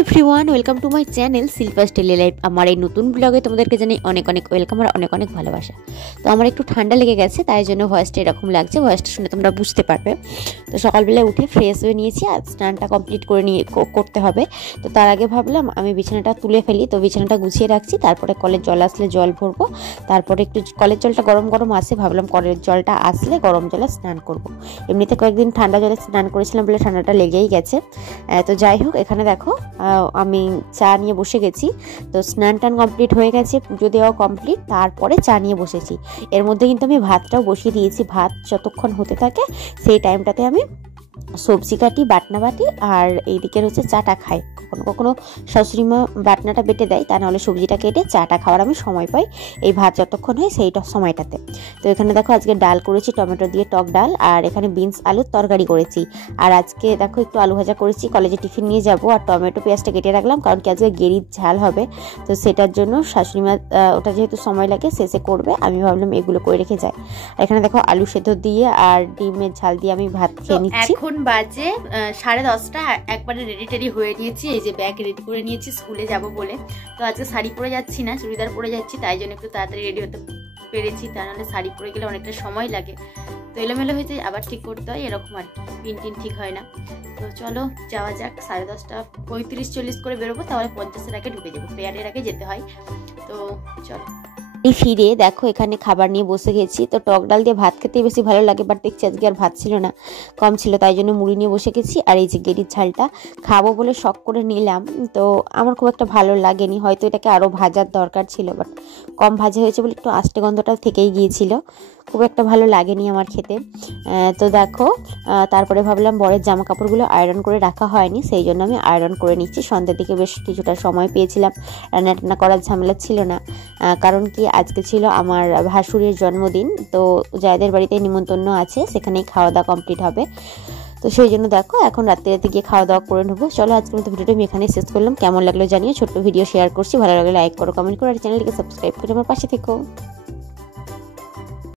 Everyone welcome to my channel Shilpa's daily life. আমার এই নতুন ব্লগে তোমাদেরকে জানাই অনেক অনেক ওয়েলকাম আর অনেক অনেক ভালোবাসা। তো আমার একটু ঠান্ডা লেগে গেছে, তাই জন্য ভয়েসটা এরকম লাগছে। ভয়েসটা শুনে তোমরা বুঝতে পারবে। তো সকালবেলায় উঠে ফ্রেশ হয়ে নিয়েছি, আর স্নানটা কমপ্লিট করে করতে হবে। তো তার আগে ভাবলাম আমি বিছানাটা তুলে ফেলি, তো বিছানাটা গুছিয়ে রাখছি। তারপরে কলের জল আসলে জল ভরবো, তারপরে একটু কলের জলটা গরম গরম আসে, ভাবলাম কলের জলটা আসলে গরম জলে স্নান করব। এমনিতে কয়েকদিন ঠান্ডা জলে স্নান করেছিলাম বলে ঠান্ডাটা লেগেই গেছে। তো যাই হোক, এখানে দেখো আমি চা নিয়ে বসে গেছি। তো স্নান টান কমপ্লিট হয়ে গেছে, পুজো দেওয়া কমপ্লিট, তারপরে চা নিয়ে বসেছি। এর মধ্যে কিন্তু আমি ভাতটাও বসিয়ে দিয়েছি। ভাত যতক্ষণ হতে থাকে সেই টাইমটাতে আমি সবজি কাটি, বাটনা বাটি, আর এইদিকের হচ্ছে চাটা খাই। কখনো কখনো শাশুড়িমা বাটনাটা বেটে দেয়, তা নাহলে সবজিটা কেটে চাটা খাওয়ার আমি সময় পাই এই ভাত যতক্ষণ হয় সেইটা সময়টাতে। তো এখানে দেখো আজকে ডাল করেছি, টমেটো দিয়ে টক ডাল, আর এখানে বিনস আলুর তরকারি করেছি। আর আজকে দেখো একটু আলু ভাজা করেছি, কলেজে টিফিন নিয়ে যাব। আর টমেটো পেঁয়াজটা কেটে রাখলাম, কারণ কি আজকে গেরির ঝাল হবে। তো সেটার জন্য শাশুড়িমা ওটা যেহেতু সময় লাগে শেষে করবে, আমি ভাবলাম এগুলো করে রেখে যাই। এখানে দেখো আলু সেদ্ধ দিয়ে আর ডিমের ঝাল দিয়ে আমি ভাত খেয়ে নিচ্ছি। এখন বাজে 10:30, একবারে রেডি টেডি হয়ে নিয়েছি। এই যে ব্যাগ রেডি করে নিয়েছি স্কুলে যাব বলে। তো আজকে শাড়ি পরে যাচ্ছি না, চুড়িদার পরে যাচ্ছি, তাই জন্য একটু তাড়াতাড়ি রেডি হতে পেরেছি। তা নাহলে শাড়ি পরে গেলে অনেকটা সময় লাগে, তো এলোমেলো হয়েছে, আবার ঠিক করতে হয়, এরকম আর কি, পিন টিন ঠিক হয় না। তো চলো যাওয়া যাক। 10:30, 35-40 করে বেরোবো, তাহলে 50-এর আগে ঢুকে যাবো, প্রেয়ারের আগে যেতে হয়। তো চলো। ফিরে দেখো এখানে খাবার নিয়ে বসে গেছি। তো টক ডাল দিয়ে ভাত খেতে বেশি ভালো লাগে, বাট দেখছি আজকে আর ভাত ছিল না, কম ছিল, তাই জন্য মুড়ি নিয়ে বসে গেছি। আর এই যে গেরির ঝালটা খাবো বলে শখ করে নিলাম। তো আমার খুব একটা ভালো লাগেনি, হয়তো এটাকে আরও ভাজার দরকার ছিল, বাট কম ভাজা হয়েছে বলে একটু আষ্টে গন্ধটা থেকেই গিয়েছিল, খুব একটা ভালো লাগেনি আমার খেতে। তো দেখো তারপরে ভাবলাম বরের জামা কাপড়গুলো আয়রন করে রাখা হয়নি, সেই জন্য আমি আয়রন করে নিচ্ছি। সন্ধ্যের দিকে বেশ কিছুটা সময় পেয়েছিলাম, রান্না টান্না করার ঝামেলা ছিল না। কারণ কি আজকে ছিল আমার ভাসুরের জন্মদিন, তো যাদের বাড়িতে নিমন্ত্রণ আছে সেখানেই খাওয়া দাওয়া কমপ্লিট হবে। তো সেই জন্য দেখো এখন রাতে গিয়ে খাওয়া দাওয়া করে নেবো। চলো আজকের মতো ভিডিওটা আমি এখানে শেষ করলাম। কেমন লাগলো জানিও, ছোট্ট ভিডিও শেয়ার করছি, ভালো লাগলে লাইক করো, কমেন্ট করো, আর চ্যানেলটিকে সাবস্ক্রাইব করে আমার পাশে থেকো।